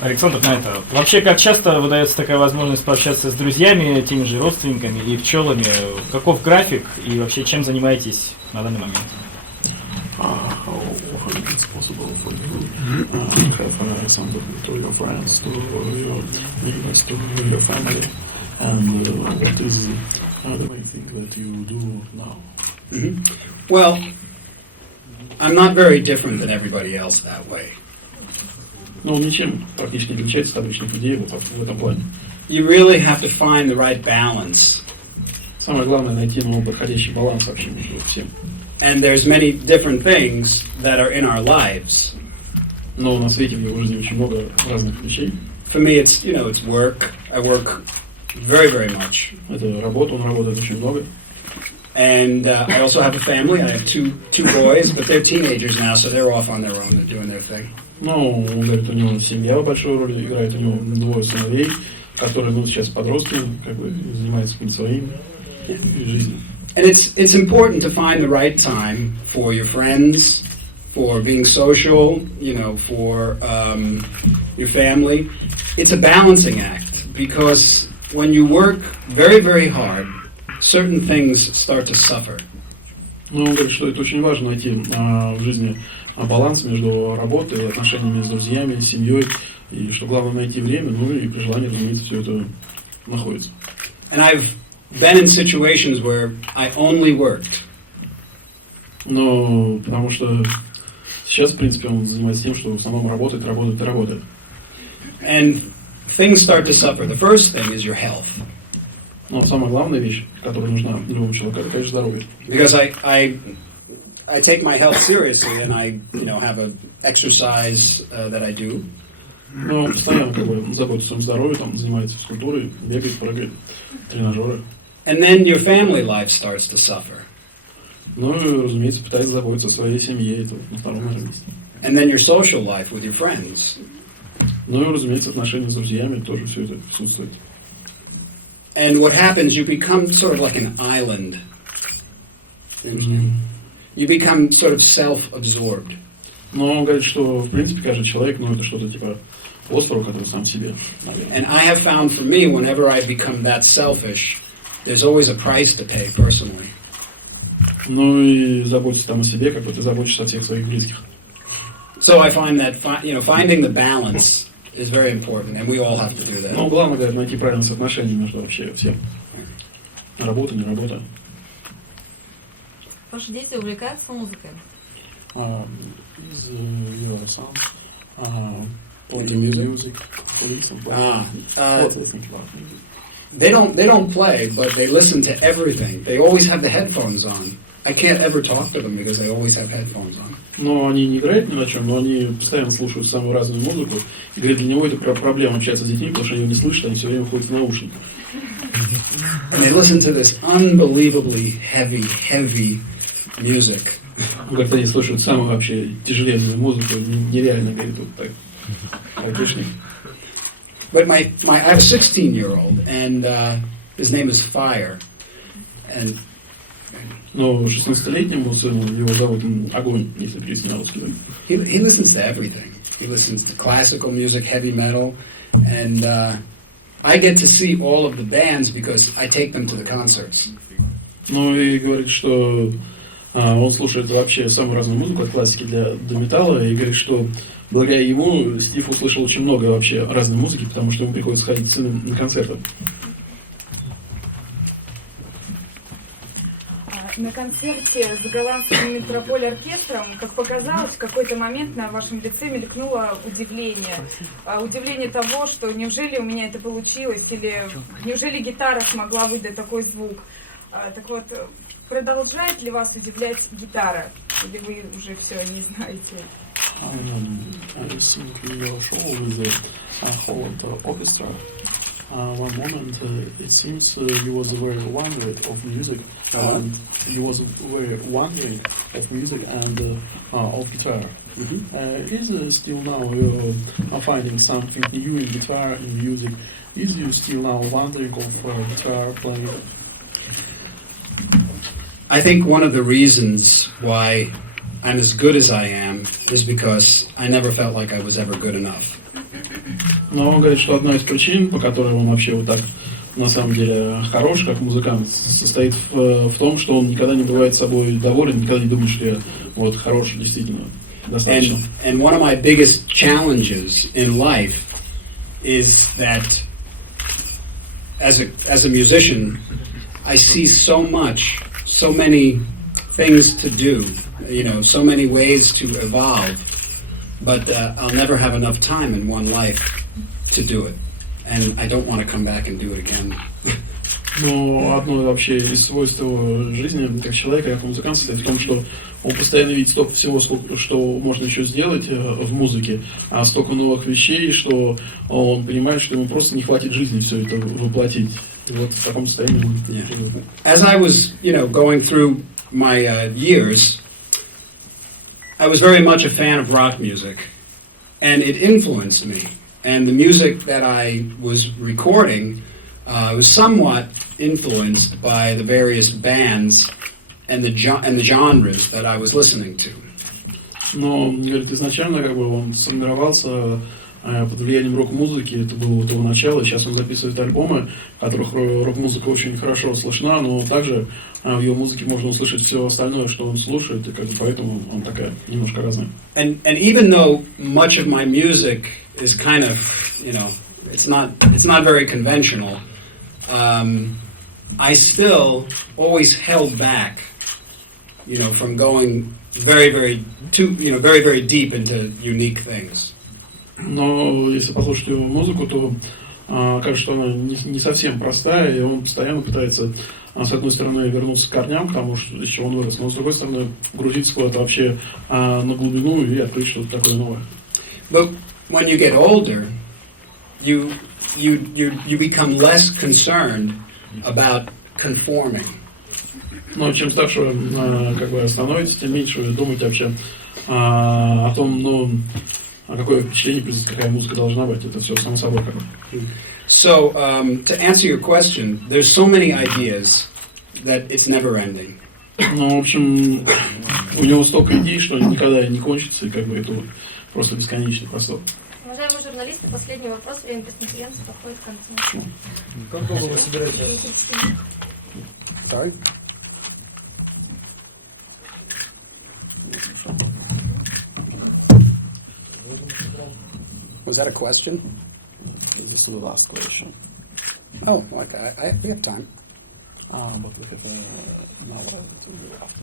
Александр, на это. Вообще, как часто выдается такая возможность пообщаться с друзьями, теми же родственниками и пчелами? Каков график и вообще чем занимаетесь на данный момент? How often it's possible for you to have some to your friends, to your neighbors, to your family, and what is the main thing that you do now? Mm-hmm. Well, I'm not very different than everybody else that way. Ну, ничем практически не отличается от обычных людей в этом плане. You really have to find the right balance. Самое главное найти подходящий баланс вообще между всем. And there's many different things that are in our lives. Но на свете в его жизни очень много разных вещей. For me, it's it's work. I work very, very much. Это работа, он работает очень много. And I also have a family. I have two boys, but they're teenagers now, so they're off on their own. They're doing their thing. Ну, он говорит, у него семья большую роль играет, у него двое сыновей, которые, сейчас подростки, занимаются какими-то своими жизнью. And it's important to find the right time for your friends, for being social, for your family. It's a balancing act because when you work very, very hard, certain things start to suffer. Ну, он говорит, что это очень важно найти в жизни баланс между работой, отношениями с друзьями, с семьей, и что главное найти время, и при желании, разумеется, все это находится. And I've been in situations where I only worked. Но потому что сейчас, в принципе, он занимается тем, что в основном работает. And things start to suffer. The first thing is your health. Но самая главная вещь, которая нужна любому человеку, это, конечно, здоровье. Because I take my health seriously, and I have an exercise that I do. Ну, постоянно заботится о своем здоровье, занимается физкультурой, бегает, прыгает, тренажеры. And then your family life starts to suffer. Ну, и, разумеется, пытается заботиться о своей семье, это на втором месте. And then your social life with your friends. Ну, и, разумеется, отношения с друзьями тоже все это присутствует. And what happens, you become sort of like an island. You become sort of self-absorbed. Но он говорит, что, в принципе, каждый человек, это что-то типа острова, который сам себе. And I have found for me, whenever I become that selfish, there's always a price to pay personally. Ну и заботиться о себе, как ты заботишься о всех своих близких. So I find that finding the balance is very important, and we all have to do that. Ну, главное, говорит, найти правильное соотношение между вообще всем. Работа, не работа. Ваши дети увлекаются музыкой? Is your son playing music? What they think about music? They don't play, but they listen to everything. They always have the headphones on. I can't ever talk to them because they always have headphones on. Но они не играют ни на чем, но они постоянно слушают самую разную музыку. И говорит, для него это проблема общаться с детьми, потому что они его не слышат, они все время ходят в наушниках. And they listen to this unbelievably heavy music. Говорит, они слушают самую вообще тяжеленную музыку, нереально, говорит, вот так. Айтишник. But I have a 16-year-old, and his name is Fire. And Но 16-летнему сыну его зовут Огонь, если перевести на русский язык. He listens to everything. He listens to classical music, heavy metal, and I get to see all of the bands because I take them to the concerts. Ну и говорит, что он слушает вообще самую разную музыку, от классики до металла, и говорит, что благодаря ему Стив услышал очень много вообще разной музыки, потому что ему приходится ходить с сыном на концерты. На концерте с голландским метрополь-оркестром, как показалось, в какой-то момент на вашем лице мелькнуло удивление. Удивление того, что неужели у меня это получилось, или неужели гитара смогла выдать такой звук. Так вот, продолжает ли вас удивлять гитара? Или вы уже все не знаете? I think your show with the whole orchestra. One moment, it seems you was very wondering of music. You was very wondering of music and of guitar. Is still now finding something new in guitar in music? Is you still now wondering of guitar playing? I think one of the reasons why I'm as good as I am is because I never felt like I was ever good enough. Но он говорит, что одна из причин, по которой он вообще вот так на самом деле хорош, как музыкант, состоит в том, что он никогда не бывает собой доволен, никогда не думает, что я вот хорош, действительно, достаточно. And one of my biggest challenges in life is that as a musician, I see so much, so many things to do, you know, so many ways to evolve, but I'll never have enough time in one life to do it. And I don't want to come back and do it again. Но одно вообще из свойств его жизни, как человека, как музыканта, состоит в том, что он постоянно видит столько всего, что можно еще сделать в музыке, а столько новых вещей, что он понимает, что ему просто не хватит жизни все это воплотить. И вот в таком состоянии он живет. As I was, you know, going through my years, I was very much a fan of rock music, and it influenced me. And the music that I was recording was somewhat influenced by the various bands and the genres that I was listening to. Но, говорит, изначально как бы он сформировался под влиянием рок-музыки, это было вот его начало, и сейчас он записывает альбомы, в которых рок-музыка очень хорошо слышна, но также в его музыке можно услышать все остальное, что он слушает, и как бы поэтому он такая немножко разная. And even though much of my music is kind of, you know, it's not very conventional, I still always held back, you know, from going very deep into unique things. Но если послушать его музыку, то кажется, что она не совсем простая, и он постоянно пытается, с одной стороны, вернуться к корням, потому что из чего он вырос, но с другой стороны, погрузиться куда-то вообще на глубину и открыть что-то такое новое. But when you get older, you become less concerned about conforming. Но чем старше вы как бы становитесь, тем меньше вы думаете вообще о том, ну, какое впечатление, какая музыка должна быть. Это все само собой как бы. So, to answer your question, there's so many ideas that it's never ending. Ну, в общем, у него столько идей, что никогда не кончится, и как бы это просто бесконечный простор. Уважаемые журналисты, последний вопрос, время пресс-конференции подходит к концу. Как долго вы собираетесь? Sorry? Was that a question? This is the last question. Oh, okay. We have time. But we have an hour to do after.